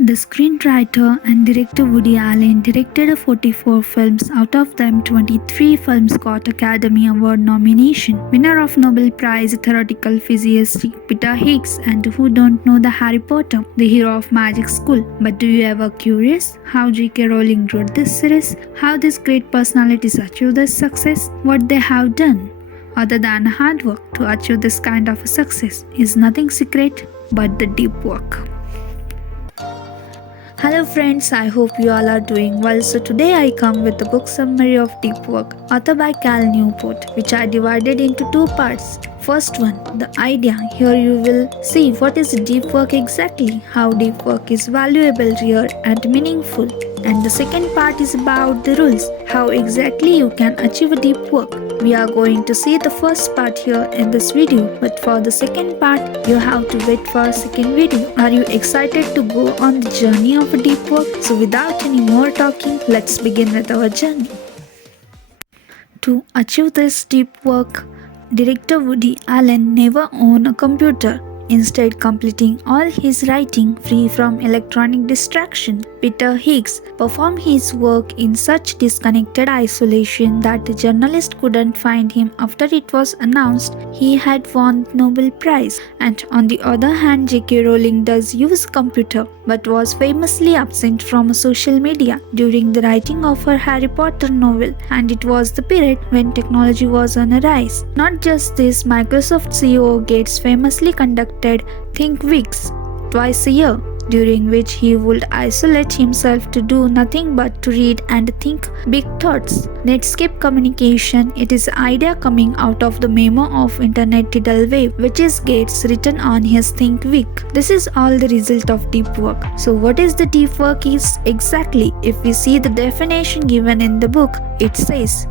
The screenwriter and director Woody Allen directed 44 films. Out of them, 23 films got Academy Award nomination. Winner of Nobel Prize, theoretical physicist Peter Higgs, and who don't know the Harry Potter, the hero of magic school. But do you ever curious how J.K. Rowling wrote this series? How these great personalities achieve this success? What they have done? Other than hard work to achieve this kind of success is nothing secret but the deep work. Hello friends, I hope you all are doing well. So today I come with the book summary of Deep Work, author by Cal Newport, which I divided into two parts. First one, the idea. Here you will see what is deep work exactly, how deep work is valuable, rare and meaningful. And the second part is about the rules, how exactly you can achieve a deep work. We are going to see the first part here in this video, but for the second part, you have to wait for a second video. Are you excited to go on the journey of deep work? So without any more talking, let's begin with our journey. To achieve this deep work, director Woody Allen never owned a computer, instead completing all his writing free from electronic distraction. Peter Higgs performed his work in such disconnected isolation that the journalist couldn't find him after it was announced he had won the Nobel Prize. And on the other hand, J.K. Rowling does use computer but was famously absent from social media during the writing of her Harry Potter novel, and it was the period when technology was on a rise. Not just this, Microsoft CEO Gates famously conducted Think Weeks twice a year, during which he would isolate himself to do nothing but to read and think big thoughts. Netscape communication, it is an idea coming out of the memo of internet tidal wave, which is Gates written on his Think Week. This is all the result of deep work. So what is the deep work is exactly? If we see the definition given in the book, it says,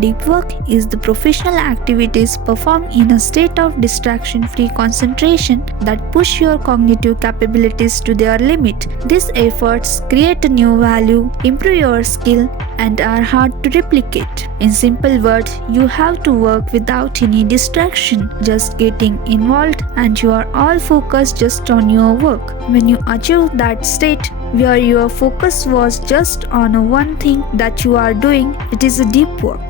deep work is the professional activities performed in a state of distraction-free concentration that push your cognitive capabilities to their limit. These efforts create a new value, improve your skill, and are hard to replicate. In simple words, you have to work without any distraction, just getting involved, and you are all focused just on your work. When you achieve that state, where your focus was just on one thing that you are doing, it is a deep work.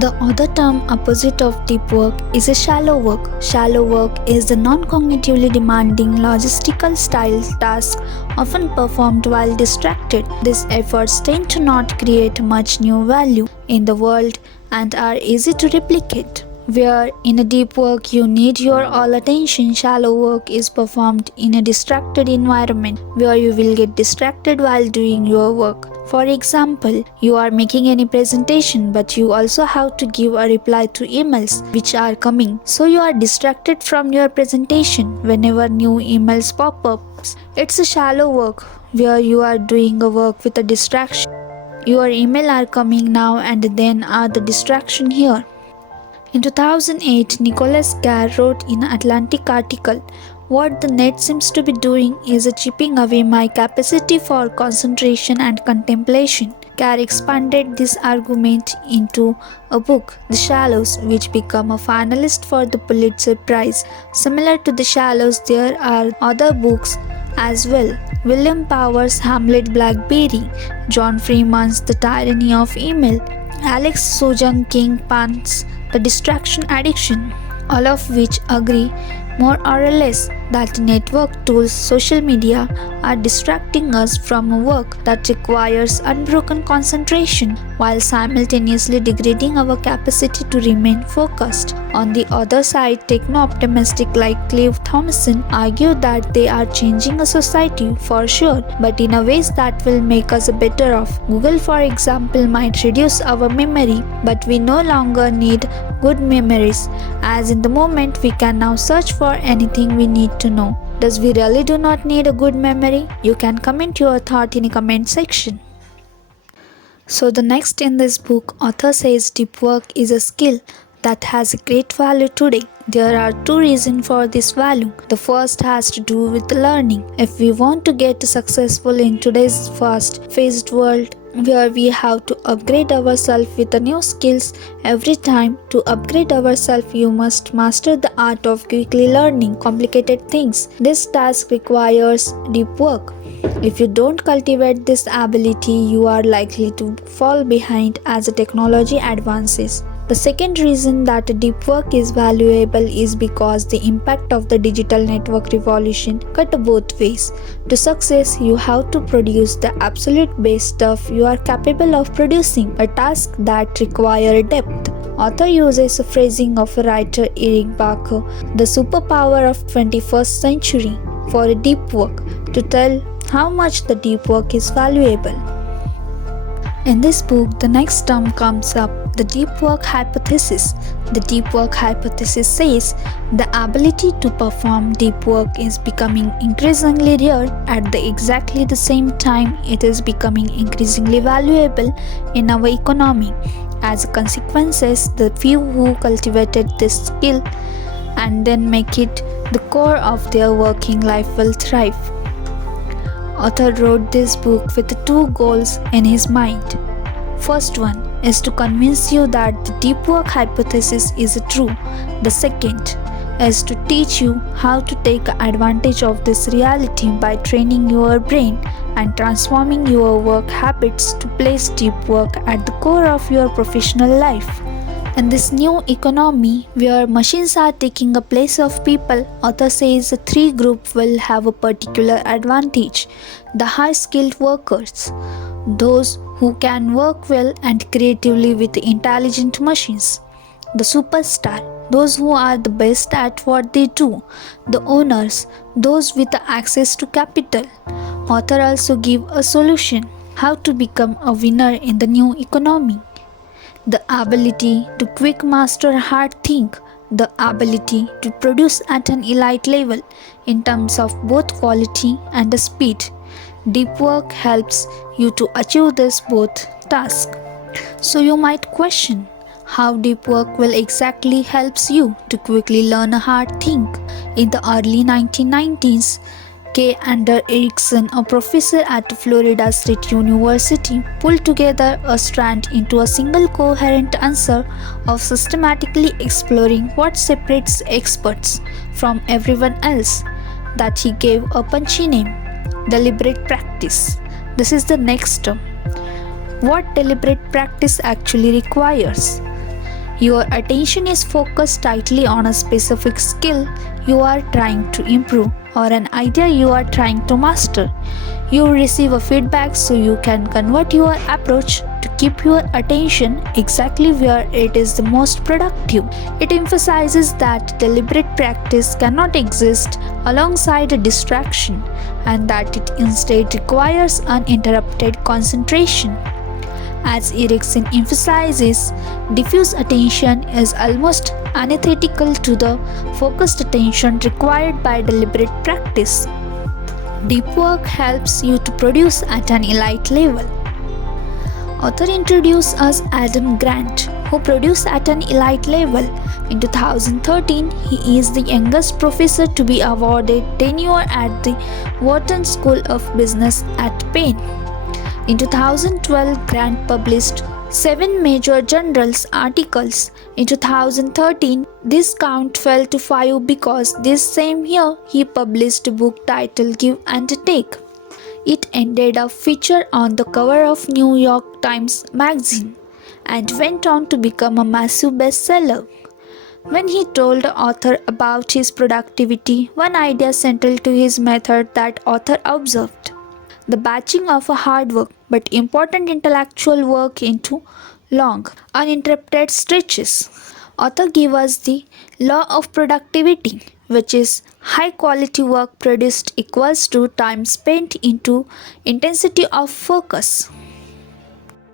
The other term opposite of deep work is a shallow work. Shallow work is the non-cognitively demanding logistical style task often performed while distracted. These efforts tend to not create much new value in the world and are easy to replicate. Where in a deep work you need your all attention, shallow work is performed in a distracted environment where you will get distracted while doing your work. For example, you are making any presentation but you also have to give a reply to emails which are coming. So you are distracted from your presentation whenever new emails pop up. It's a shallow work where you are doing a work with a distraction. Your email are coming now and then are the distraction here. In 2008, Nicholas Carr wrote in an Atlantic article, "What the net seems to be doing is chipping away my capacity for concentration and contemplation." Carr expanded this argument into a book, The Shallows, which became a finalist for the Pulitzer Prize. Similar to The Shallows, there are other books as well. William Powers' Hamlet Blackberry, John Freeman's The Tyranny of Email, Alex Sojung King Pan's The Distraction Addiction, all of which agree more or less that network tools, social media, are distracting us from work that requires unbroken concentration while simultaneously degrading our capacity to remain focused. On the other side, techno-optimistic like Clive Thompson argue that they are changing a society for sure, but in a ways that will make us better off. Google, for example, might reduce our memory, but we no longer need good memories, as in the moment we can now search for anything we need to know. Does we really do not need a good memory? You can comment your thought in the comment section. So the next in this book, author says deep work is a skill that has a great value today. There are two reasons for this value. The first has to do with learning. If we want to get successful in today's fast-paced world, where we have to upgrade ourselves with the new skills every time. To upgrade ourselves, you must master the art of quickly learning complicated things. This task requires deep work. If you don't cultivate this ability, you are likely to fall behind as the technology advances. The second reason that deep work is valuable is because the impact of the digital network revolution cut both ways. To success, you have to produce the absolute best stuff you are capable of producing, a task that requires depth. Author uses a phrasing of writer Eric Barker, the superpower of 21st century, for deep work, to tell how much the deep work is valuable. In this book, the next term comes up, the deep work hypothesis. The deep work hypothesis says the ability to perform deep work is becoming increasingly rare at exactly the same time it is becoming increasingly valuable in our economy. As a consequence, the few who cultivated this skill and then make it the core of their working life will thrive. Author wrote this book with two goals in his mind. First one is to convince you that the deep work hypothesis is true. The second is to teach you how to take advantage of this reality by training your brain and transforming your work habits to place deep work at the core of your professional life. In this new economy where machines are taking a place of people, author says the three groups will have a particular advantage. The high-skilled workers, those who can work well and creatively with intelligent machines. The superstar, those who are the best at what they do. The owners, those with access to capital. Author also give a solution how to become a winner in the new economy. The ability to quick master hard thing, the ability to produce at an elite level in terms of both quality and speed. Deep work helps you to achieve this both tasks. So you might question how deep work will exactly helps you to quickly learn a hard thing. In the early 1990s, K. Ander Erickson, a professor at Florida State University, pulled together a strand into a single coherent answer of systematically exploring what separates experts from everyone else, that he gave a punchy name: deliberate practice. This is the next term. What deliberate practice actually requires? Your attention is focused tightly on a specific skill you are trying to improve or an idea you are trying to master. You receive a feedback so you can convert your approach to keep your attention exactly where it is the most productive. It emphasizes that deliberate practice cannot exist alongside a distraction and that it instead requires uninterrupted concentration. As Erickson emphasizes, diffuse attention is almost antithetical to the focused attention required by deliberate practice. Deep work helps you to produce at an elite level. Author introduced us Adam Grant, who produced at an elite level. In 2013, he is the youngest professor to be awarded tenure at the Wharton School of Business at Penn. In 2012, Grant published 7 major journals articles. In 2013, this count fell to 5 because this same year he published a book titled Give and Take. It ended up featured on the cover of New York Times Magazine and went on to become a massive bestseller. When he told the author about his productivity, one idea central to his method that author observed: the batching of a hard work but important intellectual work into long, uninterrupted stretches. Author gave us the law of productivity, which is high quality work produced equals to time spent into intensity of focus.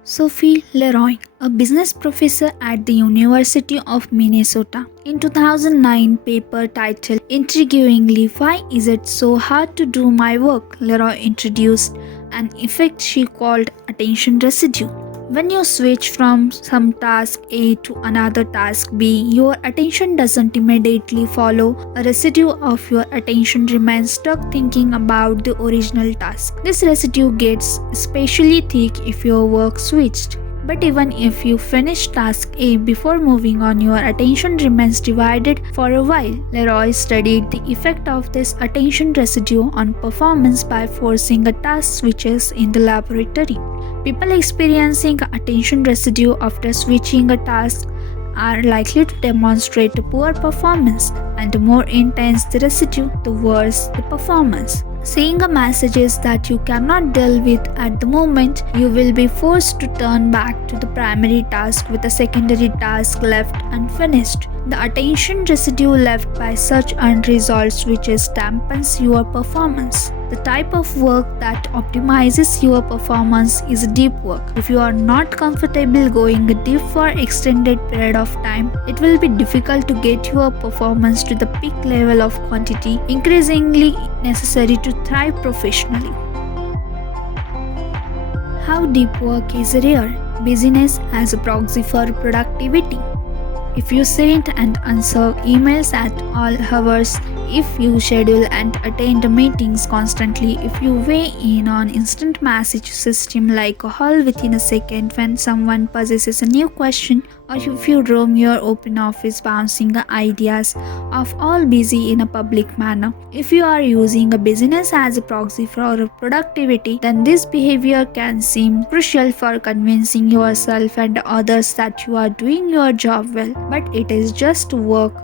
Sophie Leroy, a business professor at the University of Minnesota, in 2009 paper titled Intriguingly, Why Is It So Hard to Do My Work? Leroy introduced an effect she called attention residue, When you switch from some task A to another task B, your attention doesn't immediately follow. A residue of your attention remains stuck thinking about the original task. This residue gets especially thick if your work switched. But even if you finish task A before moving on, your attention remains divided for a while. Leroy studied the effect of this attention residue on performance by forcing a task switches in the laboratory. People experiencing attention residue after switching a task are likely to demonstrate poor performance, and the more intense the residue, the worse the performance. Seeing a messages that you cannot deal with at the moment, you will be forced to turn back to the primary task with a secondary task left unfinished. The attention residue left by such unresolved switches dampens your performance. The type of work that optimizes your performance is deep work. If you are not comfortable going deep for extended period of time, it will be difficult to get your performance to the peak level of quantity, increasingly necessary to thrive professionally. How deep work is rare. Busyness as a proxy for productivity. If you send and answer emails at all hours, if you schedule and attend meetings constantly, if you weigh in on instant message system like a call within a second when someone possesses a new question, or if you roam your open office bouncing ideas off all busy in a public manner. If you are using a business as a proxy for productivity, then this behavior can seem crucial for convincing yourself and others that you are doing your job well. But it is just work,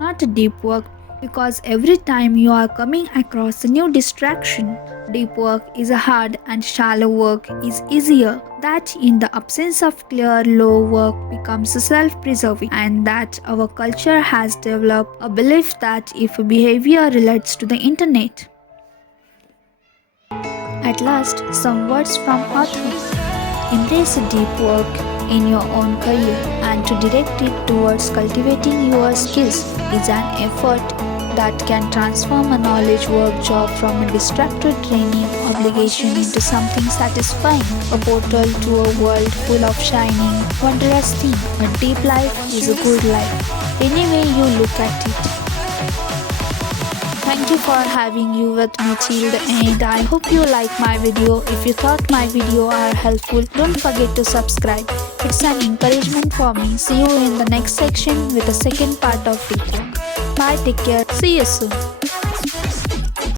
not deep work, because every time you are coming across a new distraction. Deep work is hard and shallow work is easier. That in the absence of clear low work becomes self-preserving, and that our culture has developed a belief that if behavior relates to the internet. At last, some words from author. Embrace deep work in your own career, and to direct it towards cultivating your skills is an effort that can transform a knowledge work job from a distracted training obligation into something satisfying, a portal to a world full of shining, wondrous things. A deep life is a good life, any way you look at it. Thank you for having you with me till the end. I hope you like my video. If you thought my video are helpful, don't forget to subscribe. It's an encouragement for me. See you in the next section with the second part of Deep Work. Bye, take care. See you soon.